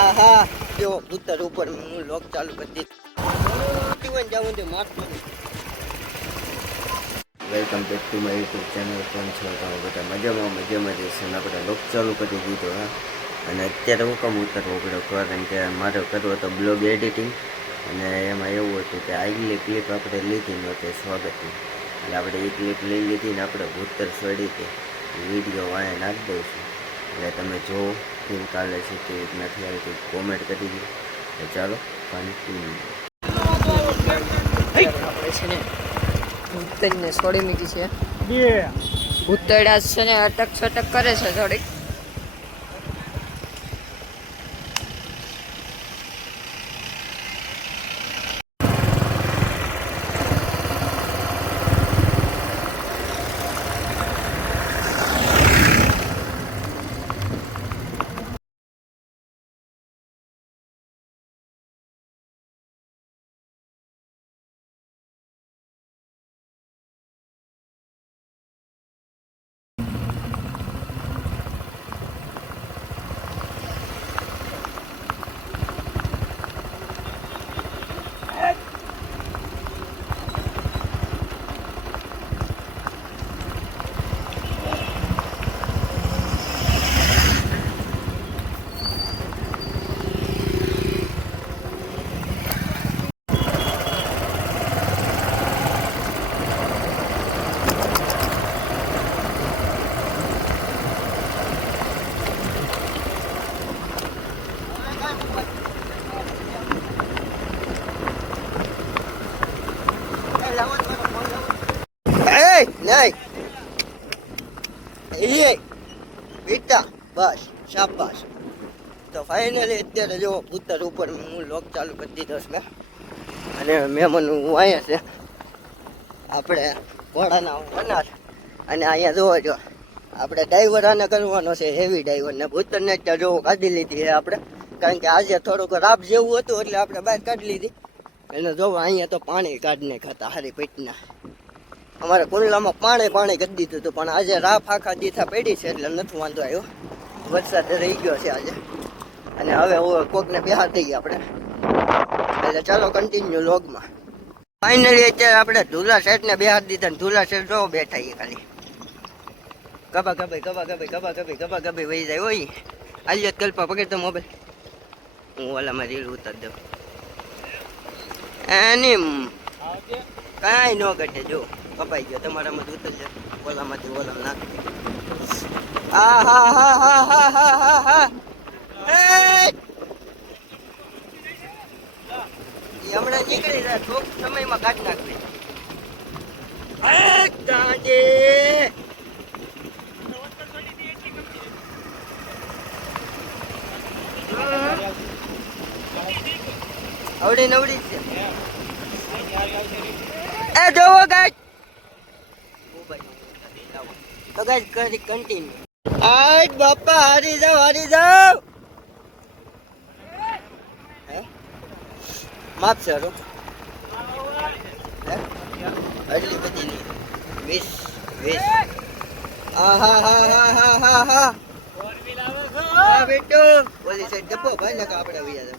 આહા જો ઉત્તર ઉપર હું લોક ચાલુ કરી દીધું જાઉં તો મારતો welcome back to my YouTube channel. પણ છો તો બધા મજામાં જઈશું ને આપણે લોક ચાલુ કરી દીધો. હા, અને અત્યારે હું કામ ઉતરવો પડ્યો કારણ કે મારે કરવો હતો બ્લોગ એડિટિંગ, અને એમાં એવું હતું કે આગલી ક્લિપ આપણે લીધી નહોતી સ્વાગતની, એટલે આપણે એ ક્લિપ લઈ લીધી ને આપણે ઉત્તર છોડી હતી. વિડીયો વાંચે નાખી દઈશું એટલે તમે જો કેવું ચાલે છે કેવી રીત નથી આવતી કોમેન્ટ કરી દો. તો ચાલો કન્ટિન્યુ. આપણે છે ને ભૂતને છોડી મૂકી છે. ભૂતડા છે ને અટક છટક કરે છે થોડીક. નહીં એ બેટા બસ શાબાશ. તો ફાઇનલી અત્યારે જો ઉત્તર ઉપર હું લોક ચાલુ કરી દીધો છે અને મહેમાન હું અહીંયા છે આપણે ઘોડાના વનાર. અને અહીંયા જોવો જો આપણે ડ્રાઈવર આને કરવાનો છે હેવી ડ્રાઈવર ને ભૂતરને અત્યારે જો કાઢી લીધી છે આપણે, કારણ કે આજે થોડુંક રાપ જેવું હતું એટલે આપણે બહાર કાઢી લીધી. એને જોવો અહીંયા તો પાણી કાઢીને ખાતા હારી પેટના. અમારે કુંડલામાં પાણી કરી દીધું હતું, પણ આજે રાફ આખા દીથા પડી છે એટલે નથી વાંધો આવ્યો. વરસાદ રહી ગયો છે આજે, અને હવે કોકને બિહાર થઈ ગયા આપણે. એટલે ચાલો કન્ટિન્યુ લોગમાં. ફાઇનલી અત્યારે આપણે ધુલા શેઠને બિહાર દીધા ને ધુલા શેઠ જો બેઠા એ ખાલી ગબા વહી જાય. હોય આલિયત કલ્પા પકડ તો મોબાઈલ, હું ઓલામાં રીલ ઉતાર દઉં. એની કાંઈ ન ઘટે જો કપાઈ ગયો તમારામાં જ ઉતરશે ઓલામાંથી ઓલા નાખ. હમણાં નીકળી જાય થોક સમયમાં કાઢી નાખવી. અવડી નવડી છે એ જોવો ગાઈસ. તો ગાઈસ કરી કન્ટિન્યુ. આજ બાપા હારી જાવ માપ છે હરો આટલી બધી નહીં 20 હા બેટો ઓલી સાઈડ ડબ્બો ભાઈ ને આપણે વિયા.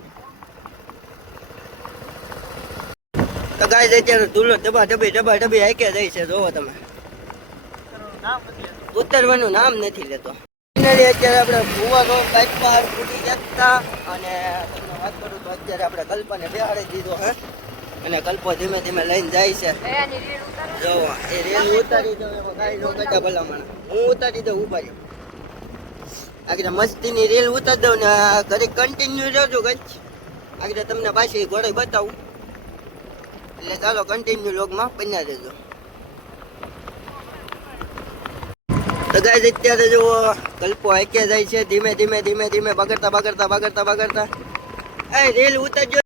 તો ગાઈસ અત્યારે ધૂલો ડબ્બા હાકે જાય છે જોવો તમે. ઉતરવાનું નામ નથી લેતો. ફાઇનલી અત્યારે આપણે ભુવાનો બાઇક પર ફૂટી જતા, અને તમને વાત કરું તો અત્યારે આપણે કલ્પાને બેહાડી દીધો હે, અને કલ્પો ધીમે ધીમે લઈને જાય છે. જો એ રેલ ઉતારી દો એમાં કાંઈ નો ગટા ભલામણ હું ઉતારી દઉં ઉભા રહ્યો. આગળ મસ્તીની રેલ ઉતારી દઉં ને ઘરે કન્ટિન્યુ રહેજો ગંજ. આગળ તમને પાછી ઘોડે બતાવું એટલે ચાલો કન્ટિન્યુ લોગમાં બન્યા રહેજો. તો ગાઈસ અત્યારે જો કલ્પો હાકે જાય છે ધીમે ધીમે બગડતા એ રેલ ઉતારજો.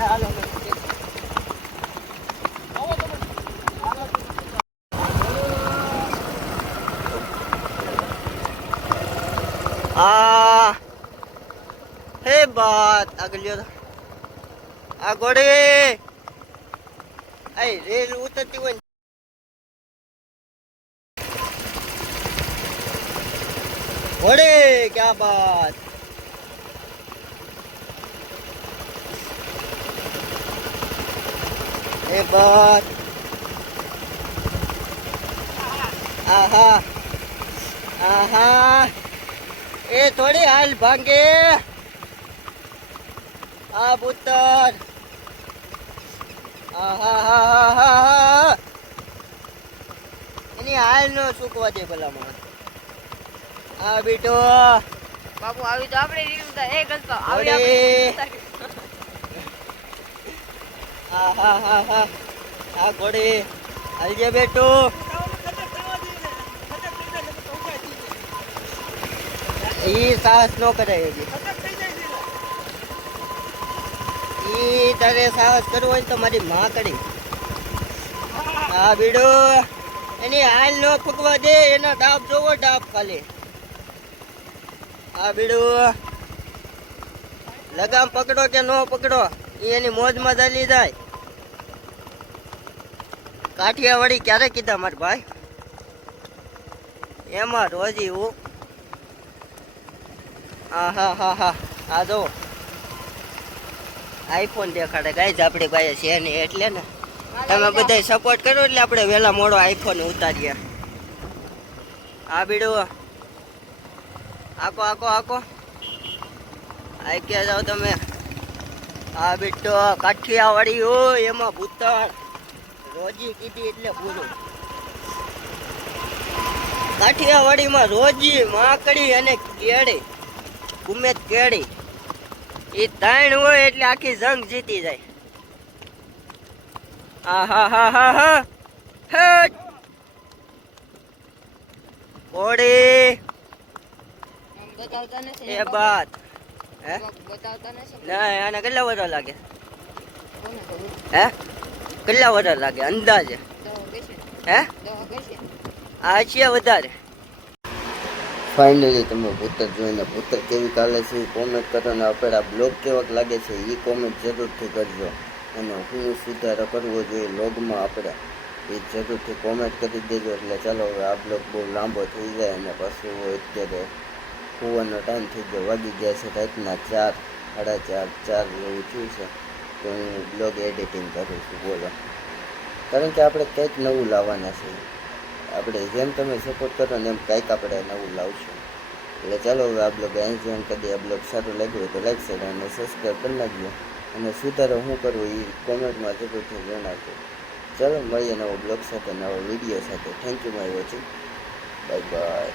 હાલો આ હે બાત આગળ લ્યો આ ઘોડે આઈ રેલ ઉતરતી હોય ને ઘોડે ક્યા બાત એ બાત આહા આહા એ થોડી હાલ ભાંગે આ પુત્ર આહા એની હાલ નો ચૂકવા દે ભલામાં આ બેટો બાપુ આવી તો આપણે રીલ ઉતાર એ ગલપા અરે. આહા આ ઘોડે હાલજે બેટો ઈ સાહસ નો કરે હજી ઈ તારે સાહસ કરવો હોય તો મારી માં કરી હા બીડો એની હાલ નો ફૂકવા દે એનો ડાબ જોવો ડાબ ખાલી હા બીડો લગામ પકડો કે નો પકડો ઈ એની મોજમાં ચાલી જાય કાઠિયાવાડી ક્યારે કીધા મારા ભાઈ એમાં રોજી હું હા આ જો આઈફોન દેખાડે ગાઈઝ આપણી પાસે છે નહીં એટલે ને તમે બધા સપોર્ટ કરો એટલે આપણે વહેલા મોડો આઈફોન ઉતારીએ આ બીડો આકો આકો આકો આઈ ક્યાં જાઓ તમે આ બેટો કાઠિયાવાડી હોય એમાં ભૂતળ રોજી કીધી એટલે પૂરું કાઠિયાવાડીમાં રોજી માકડી અને કેળી ગુમે કેળી એ ત્રણ હોય એટલે આખી જંગ જીતી જાય આહા હટ ઓડી બતાવતા નથી એ બાત હે બતાવતા નથી ના આને કેટલા વર્ષ લાગે કોને ખબર હે કેટલા વર્ષ લાગે અંદાજે દવા બેસે હે દવા બેસે આ છે વધારે ફાઇનલી તમે પુત્ર જોઈને પુત્ર કેવી કાલે છે એ કોમેન્ટ કરો ને આપણે આ બ્લોગ કેવાક લાગે છે એ કોમેન્ટ જરૂરથી કરજો અને હું સુધારો કરવો જોઈએ લોગમાં આપણે એ જરૂરથી કોમેન્ટ કરી દેજો એટલે ચાલો હવે આ બ્લોગ બહુ લાંબો થઈ જાય અને પછી હું અત્યારે સુવાનો ટાઈમ થઈ ગયો વાગી ગયા છે રાતના 4 સાડા 4 એવું થયું છે તો હું બ્લોગ એડિટિંગ કરું છું બોલો કારણ કે આપણે કંઈક નવું લાવવાના છે આપણે જેમ તમે સપોર્ટ કરો ને એમ કંઈક આપણે નવું લાવશું એટલે ચાલો હવે આ બ્લોગ અહીં જેમ કદી આ બ્લોગ સારું લાગ્યું હોય તો લાઈક શેર અને સબસ્ક્રાઈબ કરી નાખજો અને સુધારો શું કરવું એ કોમેન્ટમાં જરૂરથી જણાવજો ચાલો મળીએ નવો બ્લોગ સાથે નવો વિડીયો સાથે thank you my watching bye bye